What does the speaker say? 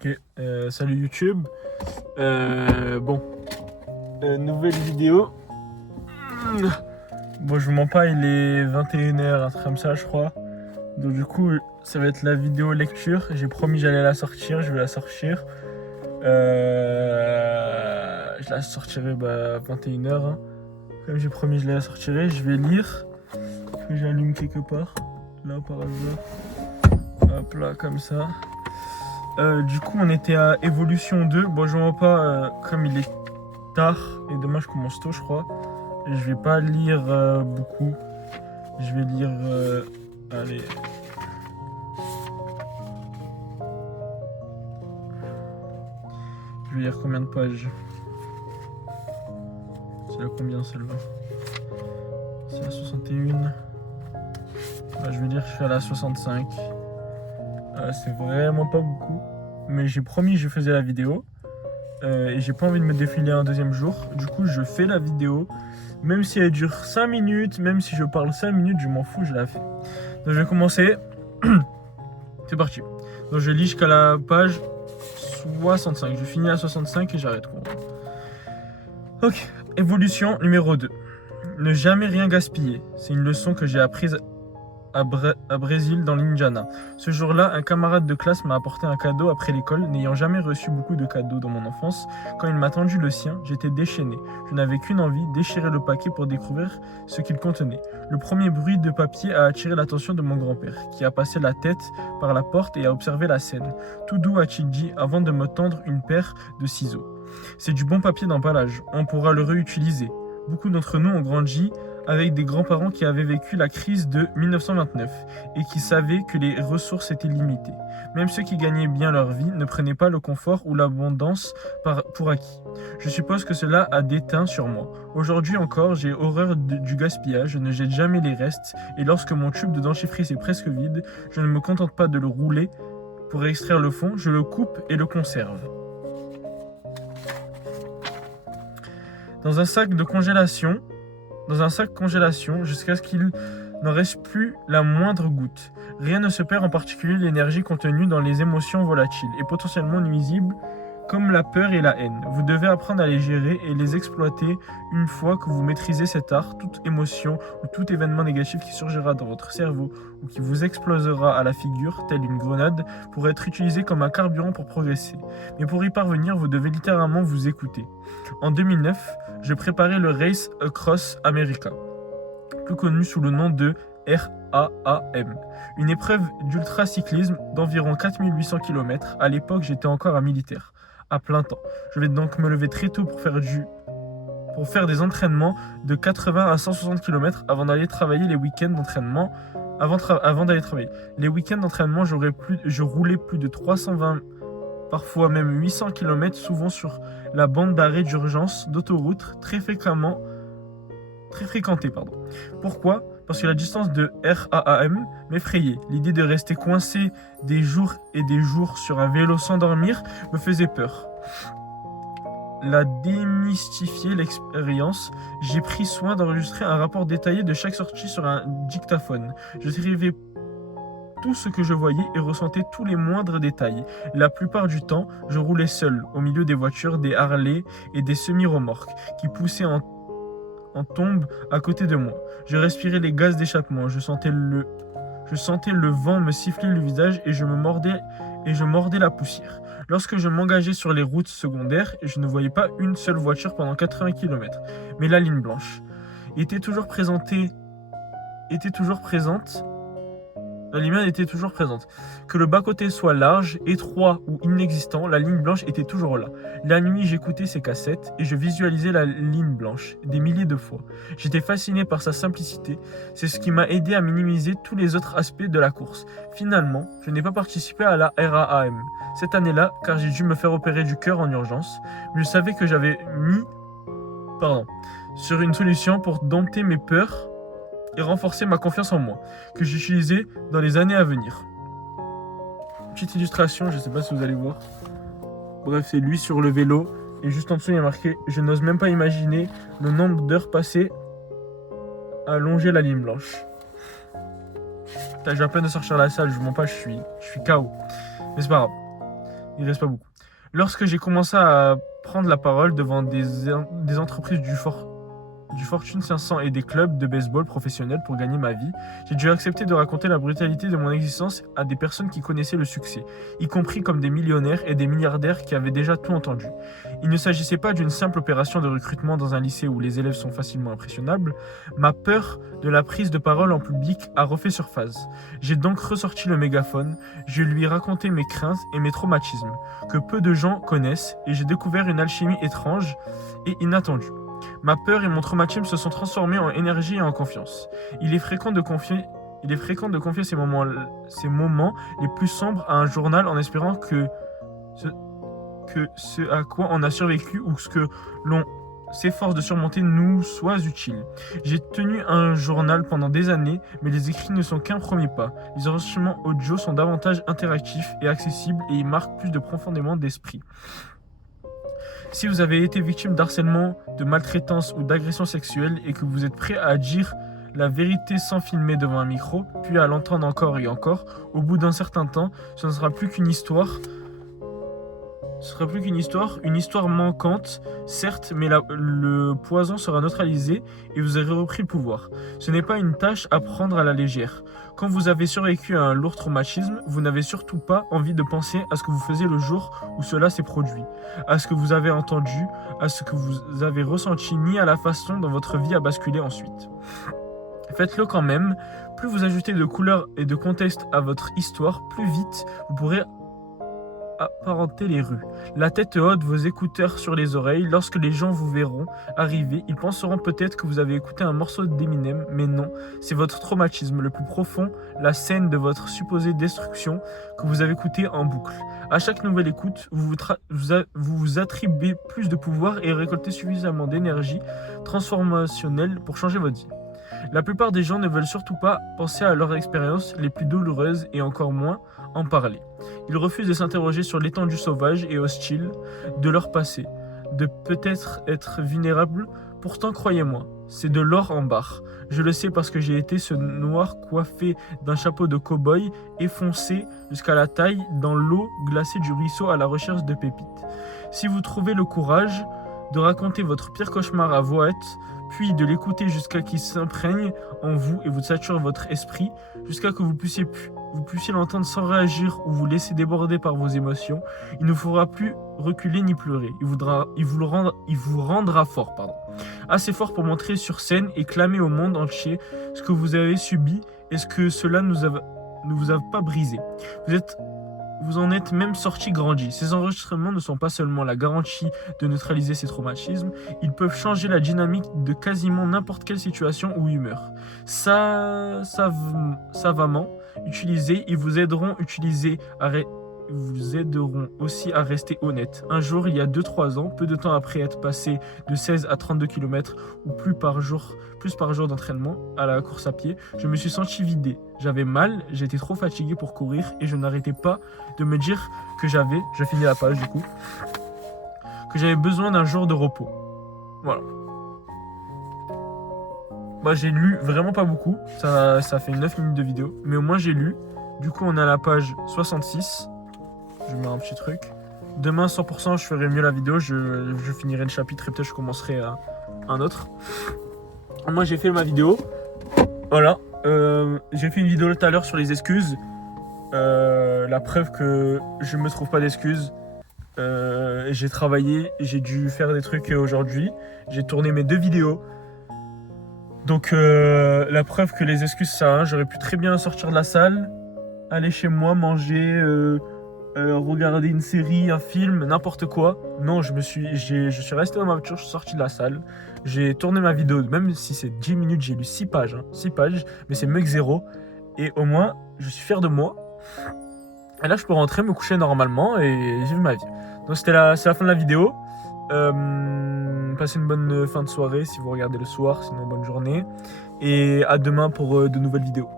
Ok, salut YouTube. Bon, nouvelle vidéo. Bon, je vous mens pas, il est 21h, un truc comme ça, je crois. Donc, du coup, ça va être la vidéo lecture. J'ai promis j'allais la sortir, je vais la sortir. Je la sortirai à 21h. Hein. Comme j'ai promis, je la sortirai. Je vais lire. Que j'allume quelque part. Là, par hasard. Hop là, comme ça. Du coup, on était à Évolution 2. Bon, je vois pas, comme il est tard, et demain je commence tôt, je crois. Et je vais pas lire beaucoup. Je vais lire. Allez. Je vais lire combien de pages? C'est la combien celle-là? C'est la 61. Je vais dire que je suis à la 65. C'est vraiment pas beaucoup. Mais j'ai promis que je faisais la vidéo. Et j'ai pas envie de me défiler un deuxième jour. Du coup, je fais la vidéo. Même si elle dure 5 minutes, même si je parle 5 minutes, je m'en fous, je la fais. Donc je vais commencer. C'est parti. Donc je lis jusqu'à la page 65. Je finis à 65 et j'arrête. Ok. Évolution numéro 2. Ne jamais rien gaspiller. C'est une leçon que j'ai apprise à Brésil dans l'Indiana. Ce jour-là, un camarade de classe m'a apporté un cadeau après l'école. N'ayant jamais reçu beaucoup de cadeaux dans mon enfance, quand il m'a tendu le sien, j'étais déchaîné. Je n'avais qu'une envie, déchirer le paquet pour découvrir ce qu'il contenait. Le premier bruit de papier a attiré l'attention de mon grand-père, qui a passé la tête par la porte et a observé la scène. Tout doux a-t-il dit avant de me tendre une paire de ciseaux. C'est du bon papier d'emballage, on pourra le réutiliser. Beaucoup d'entre nous ont grandi avec des grands-parents qui avaient vécu la crise de 1929 et qui savaient que les ressources étaient limitées. Même ceux qui gagnaient bien leur vie ne prenaient pas le confort ou l'abondance pour acquis. Je suppose que cela a déteint sur moi. Aujourd'hui encore, j'ai horreur du gaspillage, je ne jette jamais les restes et lorsque mon tube de dentifrice est presque vide, je ne me contente pas de le rouler pour extraire le fond, je le coupe et le conserve. Dans un sac congélation jusqu'à ce qu'il n'en reste plus la moindre goutte. Rien ne se perd, en particulier l'énergie contenue dans les émotions volatiles et potentiellement nuisibles comme la peur et la haine. Vous devez apprendre à les gérer et les exploiter une fois que vous maîtrisez cet art. Toute émotion ou tout événement négatif qui surgira dans votre cerveau ou qui vous explosera à la figure, telle une grenade, pourrait être utilisé comme un carburant pour progresser. Mais pour y parvenir, vous devez littéralement vous écouter. En 2009, je préparais le Race Across America, plus connu sous le nom de RAAM, une épreuve d'ultracyclisme d'environ 4800 km. À l'époque, j'étais encore un militaire, à plein temps. Je vais donc me lever très tôt pour faire des entraînements de 80 à 160 km avant d'aller travailler les week-ends d'entraînement. Avant d'aller travailler. Les week-ends d'entraînement, je roulais plus de 320, parfois même 800 km, souvent sur la bande d'arrêt d'urgence d'autoroute très fréquentée. Pourquoi ? Parce que la distance de RAAM m'effrayait. L'idée de rester coincé des jours et des jours sur un vélo sans dormir me faisait peur. La démystifier l'expérience, j'ai pris soin d'enregistrer un rapport détaillé de chaque sortie sur un dictaphone. Je écrivais tout ce que je voyais et ressentais tous les moindres détails. La plupart du temps, je roulais seul, au milieu des voitures, des Harley et des semi-remorques qui poussaient en tombe à côté de moi. Je respirais les gaz d'échappement, je sentais le vent me siffler le visage et je mordais la poussière. Lorsque je m'engageais sur les routes secondaires, je ne voyais pas une seule voiture pendant 80 km. Mais la ligne blanche était toujours présente. La lumière était toujours présente. Que le bas-côté soit large, étroit ou inexistant, la ligne blanche était toujours là. La nuit, j'écoutais ces cassettes et je visualisais la ligne blanche des milliers de fois. J'étais fasciné par sa simplicité. C'est ce qui m'a aidé à minimiser tous les autres aspects de la course. Finalement, je n'ai pas participé à la RAAM cette année-là car j'ai dû me faire opérer du cœur en urgence. Mais je savais que j'avais mis sur une solution pour dompter mes peurs et renforcer ma confiance en moi, que j'utilisais dans les années à venir. Petite illustration, je ne sais pas si vous allez voir. Bref, c'est lui sur le vélo, et juste en dessous il y a marqué « Je n'ose même pas imaginer le nombre d'heures passées à longer la ligne blanche. » J'ai à peine de sortir de la salle, je vous mens pas, je suis KO. Mais c'est pas grave. Il reste pas beaucoup. Lorsque j'ai commencé à prendre la parole devant des entreprises du Fortune 500 et des clubs de baseball professionnels pour gagner ma vie, j'ai dû accepter de raconter la brutalité de mon existence à des personnes qui connaissaient le succès, y compris comme des millionnaires et des milliardaires qui avaient déjà tout entendu. Il ne s'agissait pas d'une simple opération de recrutement dans un lycée où les élèves sont facilement impressionnables. Ma peur de la prise de parole en public a refait surface. J'ai donc ressorti le mégaphone, je lui ai raconté mes craintes et mes traumatismes, que peu de gens connaissent, et j'ai découvert une alchimie étrange et inattendue. Ma peur et mon traumatisme se sont transformés en énergie et en confiance. Il est fréquent de confier ces moments les plus sombres à un journal en espérant que ce à quoi on a survécu ou ce que l'on s'efforce de surmonter nous soit utile. J'ai tenu un journal pendant des années, mais les écrits ne sont qu'un premier pas. Les enregistrements audio sont davantage interactifs et accessibles et ils marquent plus de profondément d'esprit. Si vous avez été victime d'harcèlement, de maltraitance ou d'agression sexuelle et que vous êtes prêt à dire la vérité sans filmer devant un micro, puis à l'entendre encore et encore, au bout d'un certain temps, ce ne sera plus qu'une histoire. Une histoire manquante, certes, mais le poison sera neutralisé et vous aurez repris le pouvoir. Ce n'est pas une tâche à prendre à la légère. Quand vous avez survécu à un lourd traumatisme, vous n'avez surtout pas envie de penser à ce que vous faisiez le jour où cela s'est produit, à ce que vous avez entendu, à ce que vous avez ressenti, ni à la façon dont votre vie a basculé ensuite. Faites-le quand même. Plus vous ajoutez de couleurs et de contexte à votre histoire, plus vite vous pourrez apparenter les rues. La tête haute, vos écouteurs sur les oreilles, lorsque les gens vous verront arriver, ils penseront peut-être que vous avez écouté un morceau d'Eminem, mais non, c'est votre traumatisme le plus profond, la scène de votre supposée destruction que vous avez écouté en boucle. À chaque nouvelle écoute, vous attribuez plus de pouvoir et récoltez suffisamment d'énergie transformationnelle pour changer votre vie. La plupart des gens ne veulent surtout pas penser à leurs expériences les plus douloureuses et encore moins en parler. Ils refusent de s'interroger sur l'étendue sauvage et hostile de leur passé, de peut-être être vulnérables. Pourtant, croyez-moi, c'est de l'or en barre. Je le sais parce que j'ai été ce noir coiffé d'un chapeau de cow-boy et foncé jusqu'à la taille dans l'eau glacée du ruisseau à la recherche de pépites. Si vous trouvez le courage de raconter votre pire cauchemar à voix haute, puis de l'écouter jusqu'à qu'il s'imprègne en vous et vous sature votre esprit, jusqu'à que vous puissiez l'entendre sans réagir ou vous laisser déborder par vos émotions, il ne faudra plus reculer ni pleurer. Il vous rendra fort. Assez fort pour montrer sur scène et clamer au monde entier ce que vous avez subi et ce que cela ne vous a pas brisé. Vous en êtes même sorti grandi. Ces enregistrements ne sont pas seulement la garantie de neutraliser ces traumatismes, ils peuvent changer la dynamique de quasiment n'importe quelle situation ou humeur. Savamment utilisés, ils vous aideront aussi à rester honnête. Un jour, il y a 2-3 ans, peu de temps après être passé de 16 à 32 km ou plus par jour d'entraînement à la course à pied, je me suis senti vidé. J'avais mal, j'étais trop fatigué pour courir et je n'arrêtais pas de me dire que je finis la page du coup, que j'avais besoin d'un jour de repos. Voilà. Moi j'ai lu vraiment pas beaucoup, ça fait 9 minutes de vidéo, mais au moins j'ai lu. Du coup on est à la page 66. Je mets un petit truc. Demain 100% je ferai mieux la vidéo, je finirai le chapitre et peut-être je commencerai un autre. Moi j'ai fait ma vidéo. Voilà. J'ai fait une vidéo tout à l'heure sur les excuses. La preuve que je me trouve pas d'excuses. J'ai travaillé, j'ai dû faire des trucs aujourd'hui. J'ai tourné mes 2 vidéos. Donc la preuve que les excuses ça, hein, j'aurais pu très bien sortir de la salle, aller chez moi, manger, regarder une série, un film, n'importe quoi. Non, je suis resté dans ma voiture, je suis sorti de la salle. J'ai tourné ma vidéo, même si c'est 10 minutes, j'ai lu 6 pages, mais c'est mieux que 0. Et au moins, je suis fier de moi. Et là, je peux rentrer, me coucher normalement et vivre ma vie. Donc c'est la fin de la vidéo. Passez une bonne fin de soirée si vous regardez le soir, sinon bonne journée. Et à demain pour de nouvelles vidéos.